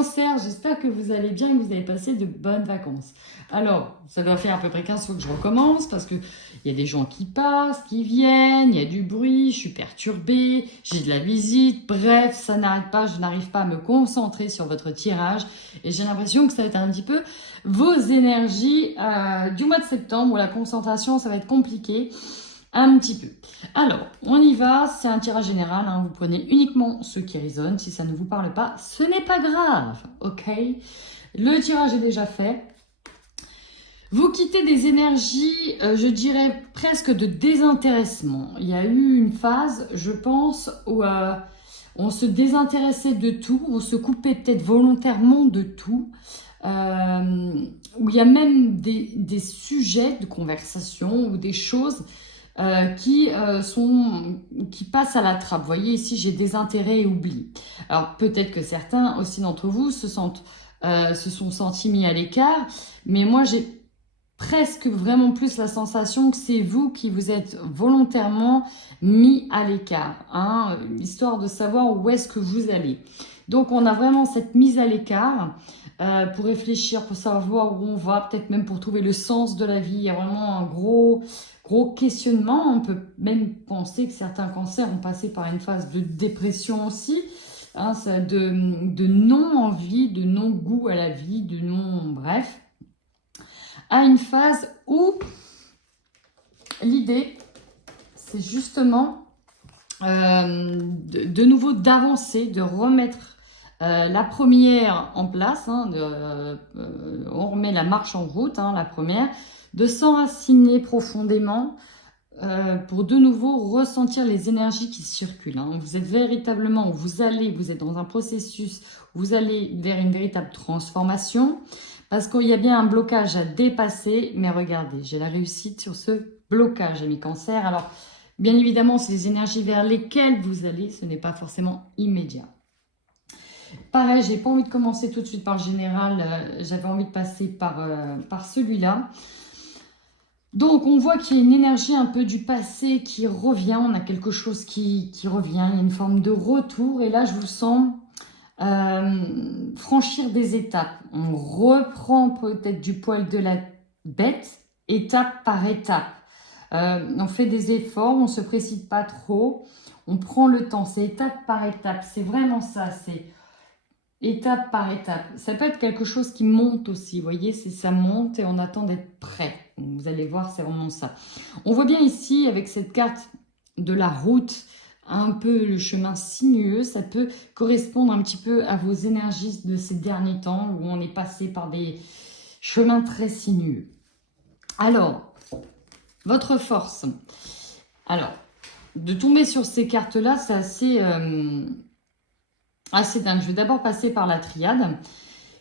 Cancer, j'espère que vous allez bien et que vous avez passé de bonnes vacances. Alors, ça doit faire à peu près 15 fois que je recommence parce qu'il y a des gens qui passent, qui viennent, il y a du bruit, je suis perturbée, j'ai de la visite, bref, ça n'arrête pas, je n'arrive pas à me concentrer sur votre tirage et j'ai l'impression que ça va être un petit peu vos énergies du mois de septembre où la concentration, ça va être compliqué. Un petit peu. Alors, on y va, c'est un tirage général, hein, vous prenez uniquement ceux qui résonnent, si ça ne vous parle pas, ce n'est pas grave, ok? Le tirage est déjà fait. Vous quittez des énergies, je dirais presque de désintéressement. Il y a eu une phase, je pense, où on se désintéressait de tout, on se coupait peut-être volontairement de tout. Où il y a même des sujets de conversation ou des choses qui passent à la trappe. Vous voyez ici, j'ai des intérêts et oubli. Alors peut-être que certains aussi d'entre vous se sont sentis mis à l'écart, mais moi j'ai presque vraiment plus la sensation que c'est vous qui vous êtes volontairement mis à l'écart, hein, histoire de savoir où est-ce que vous allez. Donc on a vraiment cette mise à l'écart pour réfléchir, pour savoir où on va, peut-être même pour trouver le sens de la vie. Il y a vraiment un gros questionnement. On peut même penser que certains cancers ont passé par une phase de dépression aussi, hein, de non-envie, de non-goût à la vie, de non... Bref, à une phase où l'idée, c'est justement de nouveau d'avancer, de remettre la première en place, hein, on remet la marche en route, hein, la première, de s'enraciner profondément pour de nouveau ressentir les énergies qui circulent. Hein. Vous êtes véritablement, vous êtes dans un processus, vous allez vers une véritable transformation, parce qu'il y a bien un blocage à dépasser, mais regardez, j'ai la réussite sur ce blocage, amis cancer. Alors, bien évidemment, c'est les énergies vers lesquelles vous allez, ce n'est pas forcément immédiat. Pareil, j'ai pas envie de commencer tout de suite par le général, j'avais envie de passer par celui-là. Donc, on voit qu'il y a une énergie un peu du passé qui revient, on a quelque chose qui revient, il y a une forme de retour, et là, je vous sens franchir des étapes. On reprend peut-être du poil de la bête, étape par étape. On fait des efforts, on ne se précipite pas trop, on prend le temps, c'est étape par étape, c'est vraiment ça, c'est étape par étape. Ça peut être quelque chose qui monte aussi, vous voyez, ça monte et on attend d'être prêt. Vous allez voir, c'est vraiment ça. On voit bien ici, avec cette carte de la route, un peu le chemin sinueux, ça peut correspondre un petit peu à vos énergies de ces derniers temps où on est passé par des chemins très sinueux. Alors, votre force. Alors, de tomber sur ces cartes-là, c'est assez dingue. Je vais d'abord passer par la triade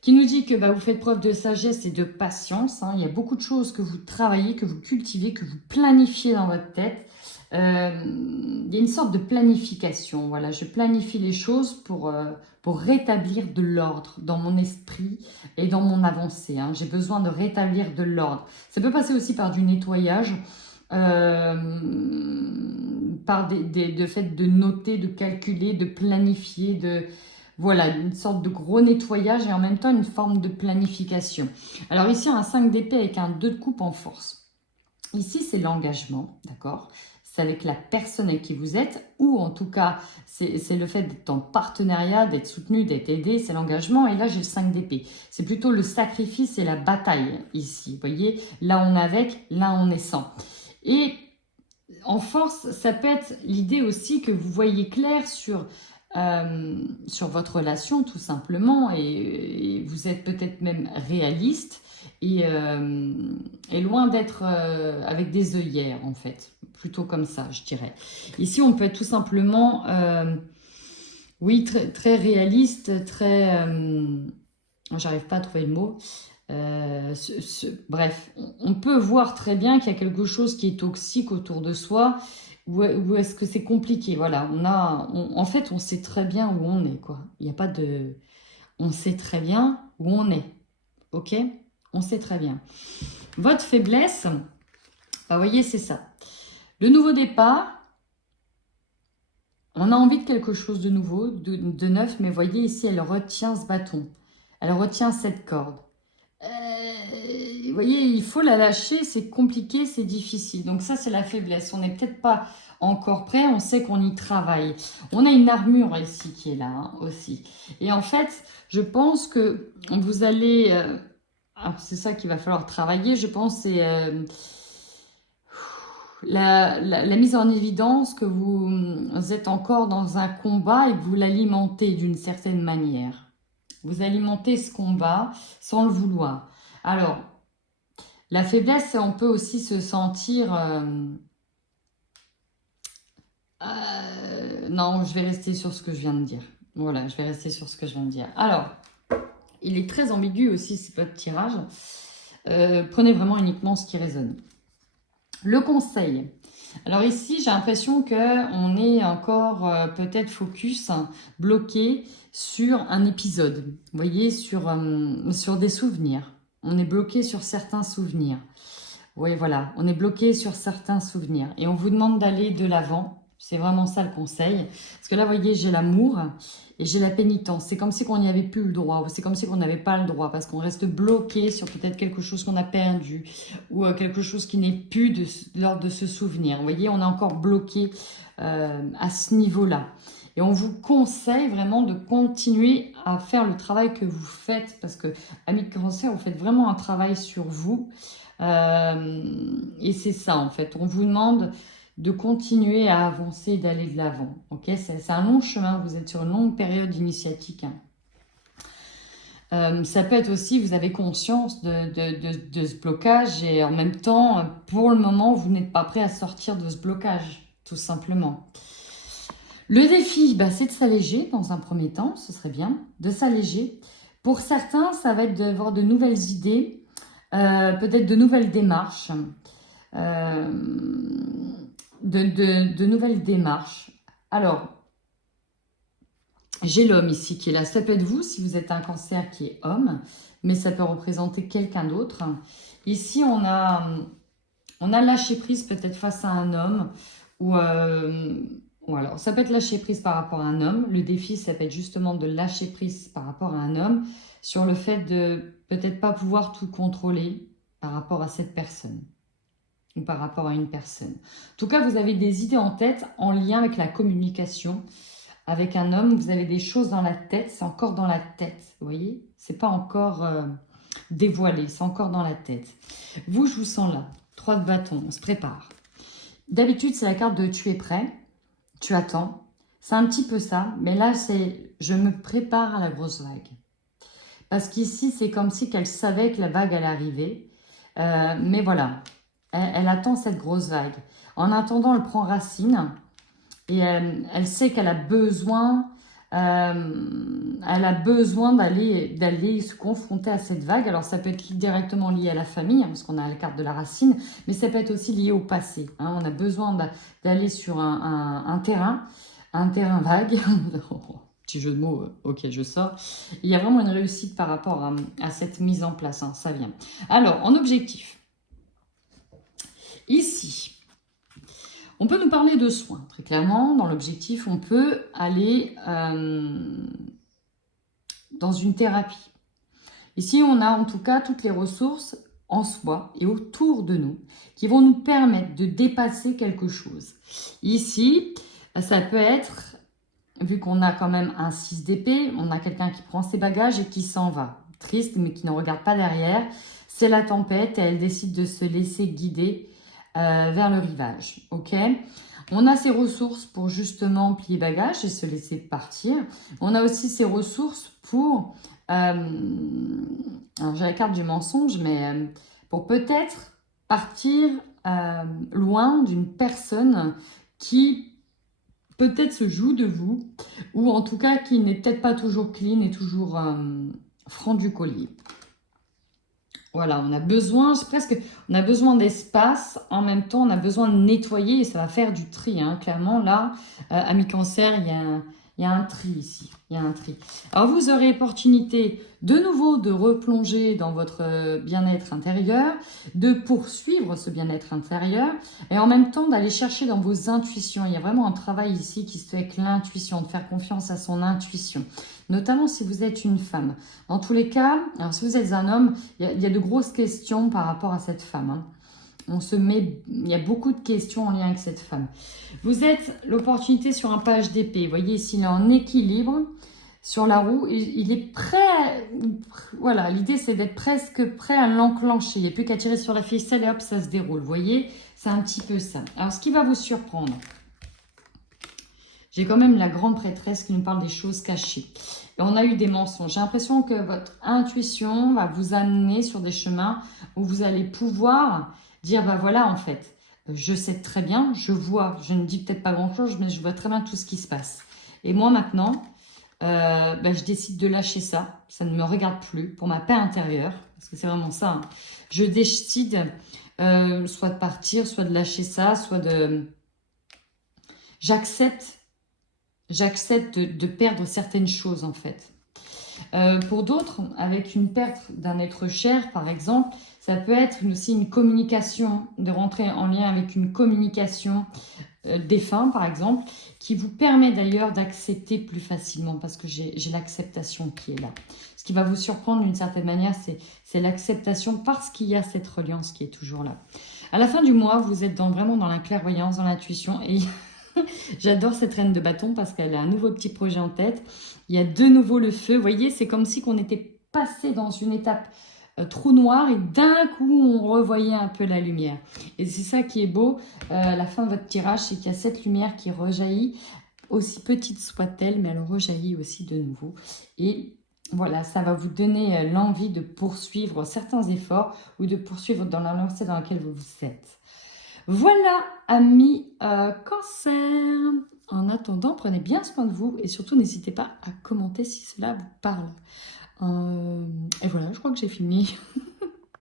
qui nous dit que vous faites preuve de sagesse et de patience. Hein. Il y a beaucoup de choses que vous travaillez, que vous cultivez, que vous planifiez dans votre tête. Il y a une sorte de planification. Voilà, je planifie les choses pour rétablir de l'ordre dans mon esprit et dans mon avancée. Hein. J'ai besoin de rétablir de l'ordre. Ça peut passer aussi par du nettoyage, par de fait de noter, de calculer, de planifier, voilà, une sorte de gros nettoyage et en même temps une forme de planification. Alors ici, un 5 d'épée avec un 2 de coupe en force. Ici, c'est l'engagement, d'accord? C'est avec la personne avec qui vous êtes, ou en tout cas, c'est le fait d'être en partenariat, d'être soutenu, d'être aidé, c'est l'engagement. Et là, j'ai le 5 d'épée. C'est plutôt le sacrifice et la bataille ici. Vous voyez, là, on est avec, là, on est sans. Et en force, ça peut être l'idée aussi que vous voyez clair sur votre relation tout simplement et vous êtes peut-être même réaliste et loin d'être avec des œillères en fait, plutôt comme ça je dirais. Ici on peut être tout simplement oui très, très réaliste, très j'arrive pas à trouver le mot. Bref, on peut voir très bien qu'il y a quelque chose qui est toxique autour de soi. Ou est-ce que c'est compliqué? Voilà, en fait, on sait très bien où on est, quoi. Il n'y a pas de... On sait très bien où on est, ok? On sait très bien. Votre faiblesse, vous voyez, c'est ça. Le nouveau départ, on a envie de quelque chose de nouveau, de neuf, mais voyez ici, elle retient ce bâton. elle retient cette corde. Vous voyez, il faut la lâcher, c'est compliqué, c'est difficile. Donc ça, c'est la faiblesse. On n'est peut-être pas encore prêt, on sait qu'on y travaille. On a une armure ici qui est là aussi. Et en fait, je pense que vous allez... c'est ça qu'il va falloir travailler, je pense, c'est la mise en évidence que vous êtes encore dans un combat et que vous l'alimentez d'une certaine manière. Vous alimentez ce combat sans le vouloir. Alors, la faiblesse, on peut aussi se sentir... non, je vais rester sur ce que je viens de dire. Voilà, je vais rester sur ce que je viens de dire. Alors, il est très ambigu aussi, c'est votre tirage. Prenez vraiment uniquement ce qui résonne. Le conseil. Alors ici, j'ai l'impression qu'on est encore peut-être focus, bloqué sur un épisode. Vous voyez, sur des souvenirs. On est bloqué sur certains souvenirs. Oui, voilà, on est bloqué sur certains souvenirs. Et on vous demande d'aller de l'avant. C'est vraiment ça le conseil. Parce que là, vous voyez, j'ai l'amour et j'ai la pénitence. C'est comme si on n'y avait plus le droit. C'est comme si on n'avait pas le droit. Parce qu'on reste bloqué sur peut-être quelque chose qu'on a perdu. Ou quelque chose qui n'est plus de l'ordre de ce souvenir. Vous voyez, on est encore bloqué à ce niveau-là. Et on vous conseille vraiment de continuer à faire le travail que vous faites. Parce que, amis de Cancer, vous faites vraiment un travail sur vous. Et c'est ça, en fait. On vous demande de continuer à avancer, d'aller de l'avant. Ok, c'est un long chemin. Vous êtes sur une longue période initiatique. Ça peut être aussi, vous avez conscience de ce blocage et en même temps, pour le moment, vous n'êtes pas prêt à sortir de ce blocage, tout simplement. Le défi, c'est de s'alléger dans un premier temps, ce serait bien, de s'alléger. Pour certains, ça va être d'avoir de nouvelles idées, peut-être de nouvelles démarches, de nouvelles démarches. Alors, j'ai l'homme ici qui est là. Ça peut être vous, si vous êtes un Cancer qui est homme, mais ça peut représenter quelqu'un d'autre. Ici, on a lâché prise peut-être face à un homme, ou alors, ça peut être lâcher prise par rapport à un homme. Le défi, ça peut être justement de lâcher prise par rapport à un homme sur le fait de peut-être pas pouvoir tout contrôler par rapport à cette personne ou par rapport à une personne. En tout cas, vous avez des idées en tête en lien avec la communication. Avec un homme, vous avez des choses dans la tête, c'est encore dans la tête, vous voyez? C'est pas encore dévoilé, c'est encore dans la tête. Vous, je vous sens là, 3 de bâton, on se prépare. D'habitude, c'est la carte de tu es prêt, tu attends. C'est un petit peu ça, mais là, c'est je me prépare à la grosse vague. Parce qu'ici, c'est comme si qu'elle savait que la vague allait arriver. Mais voilà, elle attend cette grosse vague. En attendant, elle prend racine et elle sait qu'elle a besoin, d'aller se confronter à cette vague. Alors, ça peut être directement lié à la famille, parce qu'on a la carte de la racine, mais ça peut être aussi lié au passé. On a besoin d'aller sur un terrain vague. Petit jeu de mots, ok, je sors. Il y a vraiment une réussite par rapport à cette mise en place, ça vient. Alors, en objectif, ici, on peut nous parler de soins. Très clairement, dans l'objectif, on peut aller dans une thérapie. Ici, on a en tout cas toutes les ressources en soi et autour de nous qui vont nous permettre de dépasser quelque chose. Ici, ça peut être, vu qu'on a quand même un 6 d'épée, on a quelqu'un qui prend ses bagages et qui s'en va. Triste, mais qui ne regarde pas derrière. C'est la tempête et elle décide de se laisser guider vers le rivage. Ok, on a ces ressources pour justement plier bagages et se laisser partir. On a aussi ces ressources pour... alors j'ai la carte du mensonge, mais pour peut-être partir loin d'une personne qui peut-être se joue de vous, ou en tout cas qui n'est peut-être pas toujours clean et toujours franc du collier. Voilà, on a besoin, on a besoin d'espace, en même temps on a besoin de nettoyer et ça va faire du tri. Clairement là, amis Cancer, il y a un tri ici, il y a un tri. Alors vous aurez l'opportunité de nouveau de replonger dans votre bien-être intérieur, de poursuivre ce bien-être intérieur et en même temps d'aller chercher dans vos intuitions. Il y a vraiment un travail ici qui se fait avec l'intuition, de faire confiance à son intuition. notamment si vous êtes une femme. Dans tous les cas, alors si vous êtes un homme, il y a de grosses questions par rapport à cette femme. Hein. Il y a beaucoup de questions en lien avec cette femme. Vous êtes l'opportunité sur un page d'épée. Vous voyez ici, il est en équilibre sur la roue. Il est prêt, voilà, l'idée c'est d'être presque prêt à l'enclencher. Il n'y a plus qu'à tirer sur la ficelle et hop, ça se déroule. Vous voyez, c'est un petit peu ça. Alors, ce qui va vous surprendre, j'ai quand même la grande prêtresse qui nous parle des choses cachées. Et on a eu des mensonges. J'ai l'impression que votre intuition va vous amener sur des chemins où vous allez pouvoir dire, bah voilà, en fait, je sais très bien, je vois, je ne dis peut-être pas grand-chose, mais je vois très bien tout ce qui se passe. Et moi, maintenant, je décide de lâcher ça. Ça ne me regarde plus pour ma paix intérieure, parce que c'est vraiment ça. Hein. Je décide soit de partir, soit de lâcher ça, soit de... J'accepte de perdre certaines choses, en fait. Pour d'autres, avec une perte d'un être cher, par exemple, ça peut être aussi une communication, de rentrer en lien avec une communication défunt, par exemple, qui vous permet d'ailleurs d'accepter plus facilement, parce que j'ai l'acceptation qui est là. Ce qui va vous surprendre d'une certaine manière, c'est l'acceptation, parce qu'il y a cette reliance qui est toujours là. À la fin du mois, vous êtes vraiment dans la clairvoyance, dans l'intuition, et j'adore cette reine de bâton parce qu'elle a un nouveau petit projet en tête. Il y a de nouveau le feu. Vous voyez, c'est comme si on était passé dans une étape trou noir et d'un coup, on revoyait un peu la lumière. Et c'est ça qui est beau. La fin de votre tirage, c'est qu'il y a cette lumière qui rejaillit, aussi petite soit-elle, mais elle rejaillit aussi de nouveau. Et voilà, ça va vous donner l'envie de poursuivre certains efforts ou de poursuivre dans la lancée dans laquelle vous êtes. Voilà, amis Cancer. En attendant, prenez bien soin de vous et surtout n'hésitez pas à commenter si cela vous parle. Et voilà, je crois que j'ai fini.